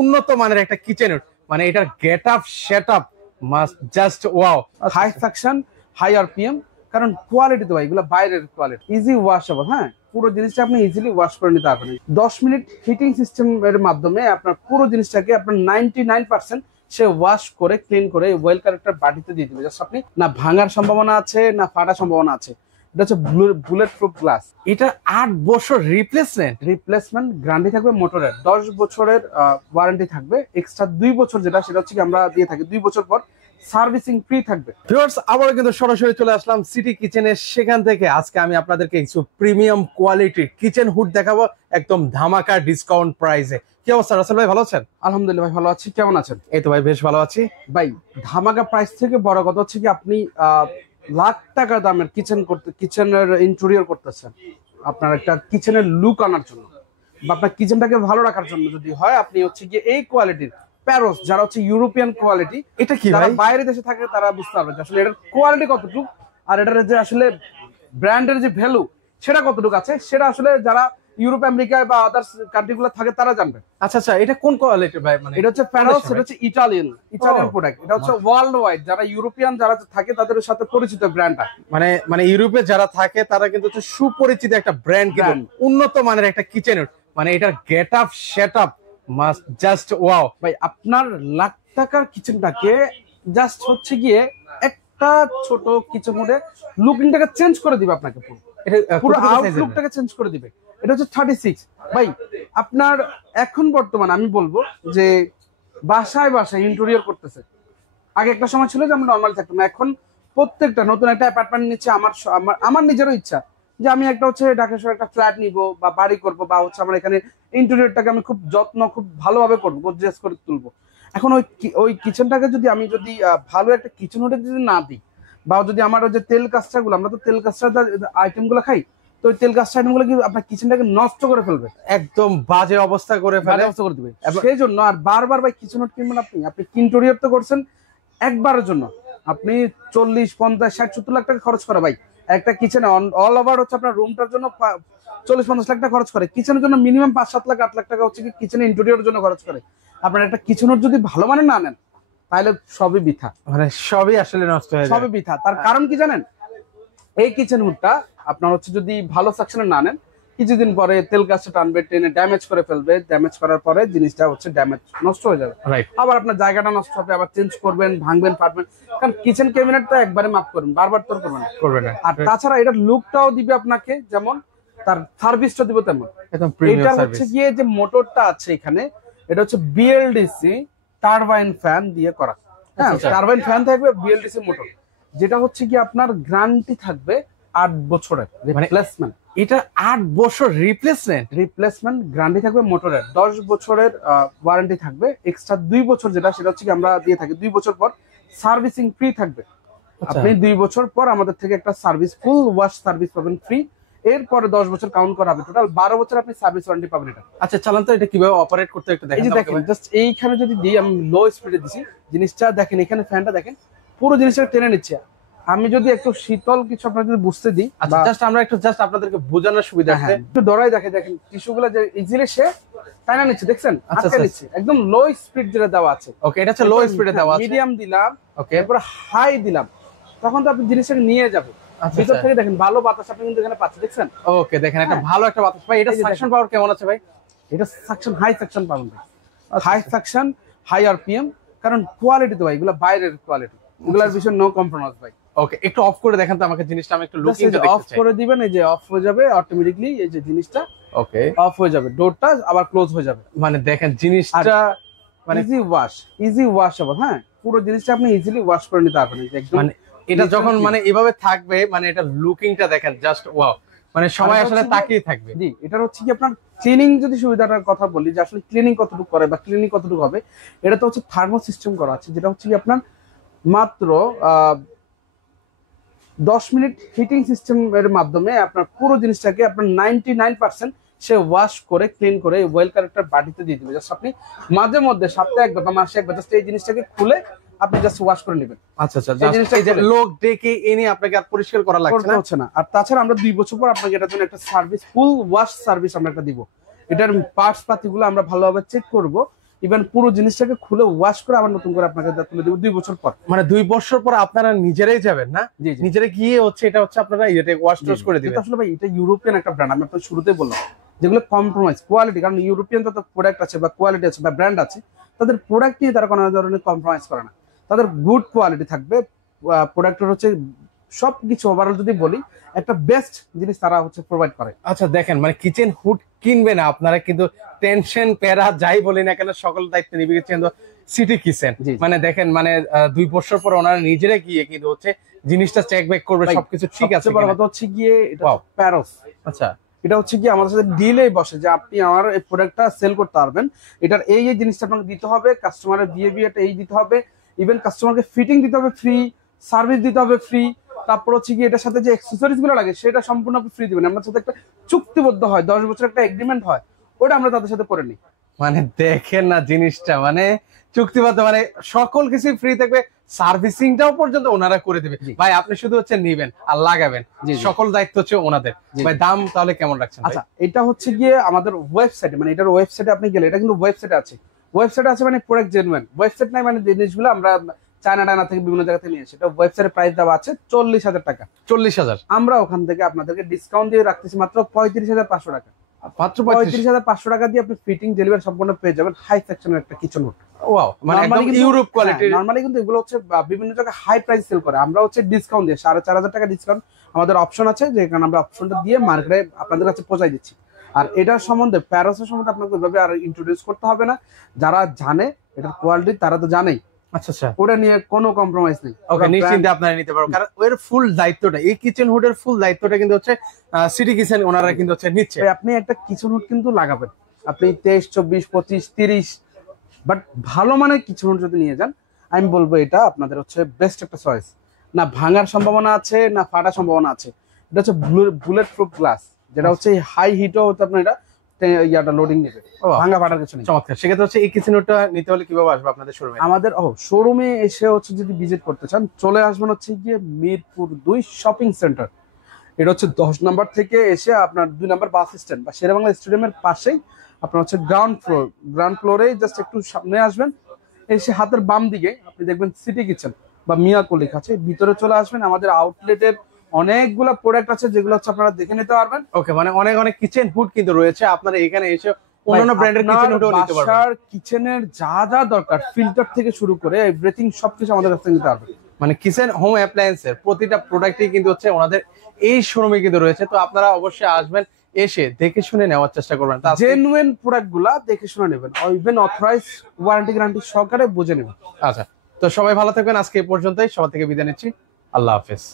উন্নত মানের একটা কিচেন, মানে এটার get up set up must just wow. High suction, high RPM, কারণ কোয়ালিটি তো ভাই এগুলো বাইরের কোয়ালিটি, ইজি ওয়াশেবল। হ্যাঁ, পুরো জিনিসটা আপনি ইজিলি ওয়াশ করে নিতে পারবেন। 10 মিনিট হিটিং সিস্টেমের মাধ্যমে আপনার পুরো জিনিসটাকে আপনার 99% সে ওয়াশ করে ক্লিন করে ওয়েল কারেক্টার বাটিতে দিয়ে দিবে। জাস্ট আপনি না ভাঙার সম্ভাবনা আছে না ফাটার সম্ভাবনা আছে। এটা হচ্ছে বুলেট প্রুফ গ্লাস। এটা 8 বছর রিপ্লেসমেন্ট গ্যারান্টি থাকবে মোটরের, 10 বছরের ওয়ারেন্টি থাকবে, এক্সট্রা 2 বছর যেটা সেটা হচ্ছে আমরা দিয়ে থাকি, 2 বছর পর সার্ভিসিং ফ্রি থাকবে। ভিউয়ার্স, আবারও কিন্তু সরাসরি চলে আসলাম সিটি কিচেনের সেখান থেকে। আজকে আমি আপনাদেরকে কিছু প্রিমিয়াম কোয়ালিটির কিচেন হুড দেখাবো একদম ধামাকা ডিসকাউন্ট প্রাইসে। কি অবস্থা রাসেল ভাই, ভালো আছেন? আলহামদুলিল্লাহ ভাই, ভালো আছি। কেমন আছেন? এই তো ভাই বেশ ভালো আছি। ভাই ধামাকা প্রাইস থেকে বড় কথা হচ্ছে কি, আপনি লাখ টাকা দামের কিচেনের ইন্টেরিয়র করতেছেন আপনার একটা কিচেনের লুক আনার জন্য বা আপনার কিচেনটাকে ভালো রাখার জন্য যদি হয়, আপনি হচ্ছে গিয়ে এই কোয়ালিটির প্যারোস, যারা হচ্ছে ইউরোপিয়ান কোয়ালিটি, এটা কি যারা ভাই? বাইরে দেশে থাকে তারা বুঝতে পারবে যে আসলে এটার কোয়ালিটি কতটুকু আর এটার যে আসলে ব্র্যান্ডের যে ভ্যালু সেটা কতটুকু আছে, সেটা আসলে যারা ইউরোপ আমেরিকায় বা আদার্স কান্ট্রি গুলো থাকে তারা জানবে। আচ্ছা আচ্ছা, এটা কোন কোয়ালিটির ভাই? মানে এটা হচ্ছে প্যারোস, এটা হচ্ছে ইটালিয়ান প্রোডাক্ট। এটা হচ্ছে ওয়ার্ল্ড ওয়াইড যারা ইউরোপিয়ান যারা থাকে তাদের সাথে পরিচিত ব্র্যান্ডটা। মানে ইউরোপে যারা থাকে তারা কিন্তু হচ্ছে সুপরিচিত একটা ব্র্যান্ড, কিন্তু উন্নত মানের একটা কিচেন, মানে এটার get up set up must just wow. ভাই আপনার লাখ টাকার কিচেনটাকে জাস্ট হচ্ছে গিয়ে একটা ছোট কিচেন মোডে লুকিংটাকে চেঞ্জ করে দিবে আপনাকে, পুরো আউটলুকটাকে চেঞ্জ করে দিবে। এটা হচ্ছে 36। ভাই আপনার এখন বর্তমানে আমি বলবো যে বাসায় বাসায় ইন্টেরিয়র করতেছে। আগে একটা সময় ছিল যে আমরা নর্মাল থাকতাম, এখন প্রত্যেকটা নতুন একটা অ্যাপার্টমেন্ট নিচ্ছে। আমার নিজেরও ইচ্ছা যে আমি একটা হচ্ছে ঢাকা শহরে একটা ফ্ল্যাট নিব বা বাড়ি করব, বা হচ্ছে আমার এখানে ইন্টেরিয়রটাকে আমি খুব যত্ন খুব ভালোভাবে করবো, গর্জিয়াস করে তুলবো। এখন ওই কিচেনটাকে যদি আমি ভালো একটা কিচেন হোটেল যদি না দিই, বা যদি আমার ওই যে তেল কাস্টাগুলো, আমরা তো তেল কাস্টার আইটেম গুলো খাই, তো ওই তেল কাস্টার আইটেম গুলো কি আপনার কিচেনটাকে নষ্ট করে ফেলবে, একদম বাজে অবস্থা করে ফেলে, অবস্থা করে দিবে। সেই জন্য আর বারবার ভাই কিচেন হোটেল কিনবেন আপনি ইন্টেরিয়র তো করছেন একবারের জন্য, আপনি 40, 50, 60, 70 লাখ টাকা খরচ করে ভাই একটা কিচেনে। অল ওভার হচ্ছে আপনার রুমটার জন্য 40-50 লাখ টাকা খরচ করে, কিচেনের জন্য মিনিমাম 5-7 লাখ 8 লাখ টাকা হচ্ছে কি কিচেনে ইন্টেরিয়রের জন্য খরচ করে। আপনার একটা কিচেনের যদি ভালো মানে না নেন তাহলে সবই বৃথা, মানে সবই আসলে নষ্ট হয়ে যায়, সবই বৃথা। তার কারণ কি জানেন? এই কিচেন হুডটা আপনার হচ্ছে যদি ভালো সেকশনে না নেন, কিছুদিন পরে তেল গাছটা টানবে, টেনে ড্যামেজ করে ফেলবে, ড্যামেজ করার পরে জিনিসটা হচ্ছে ড্যামেজ নষ্ট হয়ে যাবে, আবার আপনার জায়গাটা নষ্ট হবে, আবার চেঞ্জ করবেন, ভাঙবেন, ফাটবেন। কারণ কিচেন ক্যাবিনেট তো একবারে মাফ করবেন, বারবার তো করবেন না। আর তাছাড়া এটার লুকটাও দিবে আপনাকে যেমন, তার সার্ভিসটা দিবে তেমন। এটা হচ্ছে গিয়ে যে মোটরটা আছে এখানে, এটা হচ্ছে বিএলডিসি টারবাইন ফ্যান দিয়ে করা। হ্যাঁ, টারবাইন ফ্যান থাকবে, বিএলডিসি মোটর, যেটা হচ্ছে কি আপনার গ্যারান্টি থাকবে 8 বছরের রিপ্লেসমেন্ট। এটা 8 বছর রিপ্লেসমেন্ট গ্যারান্টি থাকবে মোটরের, 10 বছরের ওয়ারেন্টি থাকবে, এক্সট্রা 2 বছর যেটা সেটা হচ্ছে আমরা দিয়ে থাকি, 2 বছর পর সার্ভিসিং ফ্রি থাকবে। আপনি 2 বছর পর আমাদের থেকে একটা সার্ভিস, ফুল ওয়াশ সার্ভিস পাবেন ফ্রি। এরপরে 10 বছর কাউন্ট করা হবে, টোটাল 12 বছর আপনি সার্ভিস ওয়ারেন্টি পাবেন। এটা আচ্ছা, চালান তো এটা কিভাবে অপারেট করতে একটু দেখেন। এই যে দেখেন, জাস্ট এইখানে যদি দিই, আমি লো স্পিডে দিছি, জিনিসটা দেখেন, এখানে ফ্যানটা দেখেন পুরো জিনিসটা টেনে নিচ্ছে। আমি যদি একটু শীতল কিছু আপনাদের যদি বুঝতে দিই, আমরা একটু আপনাদেরকে বোঝানোর সুবিধা একটু ধরাই দেখেন টিস্যুগুলো যে ইজিলি সে টানা নিচ্ছে, দেখছেন? আটকে নিচ্ছে, একদম লো স্পিড যেটা দেওয়া আছে। ওকে, এটা হচ্ছে লো স্পিডে দেওয়া আছে। মিডিয়াম দিলাম, ওকে, এরপর হাই দিলাম, তখন তো আপনি জিনিসটাকে নিয়ে যাবেন। ভিতর থেকে দেখেন ভালো বাতাস আপনি কিন্তু এখানে পাচ্ছেন, দেখছেন? ওকে, দেখেন একটা ভালো একটা বাতাস ভাই। এটা সাকশন পাওয়ার কেমন আছে ভাই? এটা সাকশন, হাই সাকশন পাবেন ভাই, হাই সাকশন, হাই আরপিএম, কারণ কোয়ালিটি তো ভাই এগুলো বাইরের কোয়ালিটি, এগুলোর বিষয়ে নো কম্প্রোমাইজ ভাই। ওকে, একটু অফ করে দেখেন তো আমাকে জিনিসটা, আমি একটু লুকিংটা দেখতে চাই। অফ করে দিবেন, এই যে অফ হয়ে যাবে অটোমেটিক্যালি, এই যে জিনিসটা ওকে অফ হয়ে যাবে, ডোরটা আবার ক্লোজ হয়ে যাবে। মানে দেখেন জিনিসটা মানে ইজি ওয়াশেবল। হ্যাঁ, পুরো জিনিসটা আপনি ইজিলি ওয়াশ করে নিতে পারবেন একদম। মানে এটা যখন মানে এভাবে থাকবে, মানে এটা লুকিংটা দেখেন জাস্ট ওয়াও, মানে সবাই আসলে তাকিয়ে থাকবে। জি, এটা হচ্ছে কি আপনার ক্লিনিং যদি সুবিধাটার কথা বলি, যে আসলে ক্লিনিং কতটুকু করে বা ক্লিনিং কতটুকু হবে, এটা তো হচ্ছে থার্মো সিস্টেম করা আছে, যেটা হচ্ছে কি আপনার মাত্র 10 মিনিট হিটিং সিস্টেমের মাধ্যমে আপনার পুরো জিনিসটাকে আপনার 99% সে ওয়াশ করে ক্লিন করে ওয়েল কারেক্টার বাটিতে দিয়ে দিবে। জাস্ট আপনি মাঝে মধ্যে সপ্তাহে একবার বা মাসে একবার জাস্ট এই জিনিসটাকে খুলে আপনি জাস্ট ওয়াশ করে নেবেন। আচ্ছা আচ্ছা, এই যে লোক ডেকে এনে আপনাকে আর পরিষ্কার করা লাগছে না। আর তাছাড়া আমরা 2 বছর পর আপনাকে এটার জন্য একটা সার্ভিস, ফুল ওয়াশ সার্ভিস আমরা একটা দিব। এটার পার্টস পাতিগুলো আমরা ভালোভাবে চেক করব, ইভেন পুরো জিনিসটাকে খুলে ওয়াশ করে আবার নতুন করে আপনাকে তুলে দেবো 2 বছর পর। মানে 2 বছর পর আপনারা নিজেরাই যাবেন না? জি জি নিজেরা গিয়ে হচ্ছে এটা হচ্ছে আপনারা এটা ওয়াশ টস করে দিবেন? আসলে ভাই এটা ইউরোপিয়ান একটা ব্র্যান্ড, আমি আপনাকে শুরুতেই বললাম যেগুলো কম্প্রোমাইজ কোয়ালিটি, কারণ ইউরোপিয়ান যত প্রোডাক্ট আছে বা কোয়ালিটি আছে বা ব্র্যান্ড আছে তাদের প্রোডাক্ট নিয়ে তারা কোনো ধরনের কম্প্রোমাইজ করে না, তাদের গুড কোয়ালিটি থাকবে। প্রোডাক্টের হচ্ছে সবকিছু ওভারঅল যদি বলি একটা বেস্ট জিনিস তারা হচ্ছে প্রোভাইড করে। আচ্ছা দেখেন, মানে কিচেন হুড কিনবে না আপনারা, কিন্তু টেনশন প্যারা যাই বলি না কেন সকল দায়িত্ব নিবে কিন্তু সিটি কিচেন। জি। মানে দেখেন, মানে 2 বছর পর ওনারা নিজেরা গিয়ে কিন্তু হচ্ছে জিনিসটা চেক ব্যাক করবে সবকিছু ঠিক আছে সবচেয়ে বড় কিনা। কথা হচ্ছে গিয়ে এটা Wow. প্যারোস। আচ্ছা এটা হচ্ছে কি আমাদের সাথে ডিলেই বসে যে আপনি আমার এই প্রোডাক্টটা সেল করতে পারবেন, এটার এই এই জিনিসটা আপনাকে দিতে হবে, কাস্টমারের বিহেভিয়ারটা এই দিতে হবে, ইভেন কাস্টমারকে ফিটিং দিতে হবে ফ্রি, সার্ভিস দিতে হবে ফ্রি, তারপর হচ্ছে কি এটার সাথে যে অ্যাক্সেসরিজ গুলো লাগে সেটা সম্পূর্ণ আপনি ফ্রি দিবেন। আমাদের সাথে একটা চুক্তিবদ্ধ হয়, 10 বছর একটা এগ্রিমেন্ট হয়, ওটা আমরা তাদের সাথে করে নিই। মানে দেখেন না জিনিসটা, মানে চুক্তিবদ্ধ, মানে সকল কিছু ফ্রি থাকবে, সার্ভিসিংটাও পর্যন্ত ওনারা করে দেবে। জি। ভাই আপনি শুধু হচ্ছে নিবেন আর লাগাবেন, জি, জি। সকল দায়িত্ব হচ্ছে ওনাদের। জি। ভাই দাম তাহলে কেমন রাখছেন ভাই? আচ্ছা এটা হচ্ছে গিয়ে আমাদের ওয়েবসাইটে, মানে এটার ওয়েবসাইটে আপনি গেলে, এটা কিন্তু ওয়েবসাইটে আছে, ওয়েবসাইটে আছে মানে প্রোডাক্ট জেনুইন, ওয়েবসাইট নাই মানে জিনিসগুলো আমরা চায়না টায়না থেকে বিভিন্ন জায়গা থেকে নিয়ে আসি। এটা ওয়েবসাইটে প্রাইস দেওয়া আছে 40,000 টাকা, 40,000 আমরা ওখান থেকে আপনাদেরকে ডিসকাউন্ট দিয়ে রাখতেছি মাত্র 35,500 টাকা। মাত্র 35,500 টাকা দিয়ে আপনি ফিটিং ডেলিভারি সম্পূর্ণ পেয়ে যাবেন হাই সেকশনের একটা কিচেন হুড। ওয়াও, মানে একদম ইউরোপ কোয়ালিটি। নরমালি কিন্তু এগুলো হচ্ছে বিভিন্ন জায়গায় হাই প্রাইস সেল করে, আমরা হচ্ছে ডিসকাউন্ট দিয়ে 4,500 টাকা ডিসকাউন্ট আমাদের অপশন আছে, যেখানে আমরা অপশনটা দিয়ে মার্কেটে আপনাদের কাছে পৌঁছাই দিচ্ছি। আর এটার সম্বন্ধে প্যারোসের সম্বন্ধে আপনাকে ওইভাবে আর ইন্ট্রোডিউস করতে হবে না, যারা জানে এটার কোয়ালিটি তারা তো জানেই, আচ্ছা আচ্ছা, ওটা নিয়ে কোনো কম্প্রোমাইজ নেই। ওকে, নিশ্চিন্তে আপনারা নিতে পারবেন, কারণ ওর ফুল দায়িত্বটা, এই কিচেন হুডের ফুল দায়িত্বটা কিন্তু হচ্ছে সিটি কিচেন ওনারা কিন্তু হচ্ছে নিচ্ছে। আপনি একটা কিচেন হুড কিন্তু লাগাবেন, আপনি 23, 24, 25, 30, বাট ভালো মানের কিচেন হুড যদি নিয়ে যান আমি বলবো এটা আপনাদের হচ্ছে বেস্ট একটা চয়েস। না ভাঙার সম্ভাবনা আছে না ফাটার সম্ভাবনা আছে, এটা হচ্ছে বুলেট প্রুফ গ্লাস, যেটা হচ্ছে হাই হিটও হতে আপনার এটা ইয়াটা লোডিং নেবে, ভাঙা ফাটার কিছু নেই। চমৎকার। সেক্ষেত্রে হচ্ছে এই কিচেন হুডটা নিতে হলে কিভাবে আসবে আপনাদের শোরুমে? আমাদের শোরুমে এসে হচ্ছে যদি ভিজিট করতে চান চলে আসবেন হচ্ছে গিয়ে মিরপুর 2 শপিং সেন্টার, এটা হচ্ছে 10 নম্বর থেকে এসে আপনার 2 নম্বর বাস স্ট্যান্ড বা শেরেবাংলা স্টেডিয়ামের পাশেই আপনার হচ্ছে গ্রাউন্ড ফ্লোরে জাস্ট একটু সামনে আসবেন, এসে হাতের বাম দিকে আপনি দেখবেন সিটি কিচেন বা মিয়াকো লেখা আছে, ভিতরে চলে আসবেন। আমাদের আউটলেটের অনেকগুলো প্রোডাক্ট আছে যেগুলো হচ্ছে আপনারা দেখে নিতে পারবেন। ওকে, মানে অনেক অনেক কিচেন হুড কিন্তু রয়েছে, আপনারা এখানে এসে অন্যান্য ব্র্যান্ডের কিচেন হুডও নিতে পারবেন। বাসার কিচেনের যা যা দরকার ফিল্টার থেকে শুরু করে এভরিথিং সবকিছু আমাদের কাছ থেকে নিতে পারবেন। মানে কিচেন হোম অ্যাপ্লায়েন্সের প্রতিটা প্রোডাক্টই কিন্তু হচ্ছে ওনাদের এই শোরুমে কিন্তু রয়েছে। তো আপনারা অবশ্যই আসবেন, এসে দেখে শুনে নেওয়ার চেষ্টা করবেন। তো আজকে- জেনুইন প্রোডাক্ট গুলা দেখে শুনে নেবেন, ইভেন অথরাইজ ওয়ারেন্টি গ্যারান্টি সহকারে বুঝে নেবেন। আচ্ছা, তো সবাই ভালো থাকবেন। আজকে এই পর্যন্তই, সবার থেকে বিদায় নিচ্ছি। আল্লাহ হাফেজ।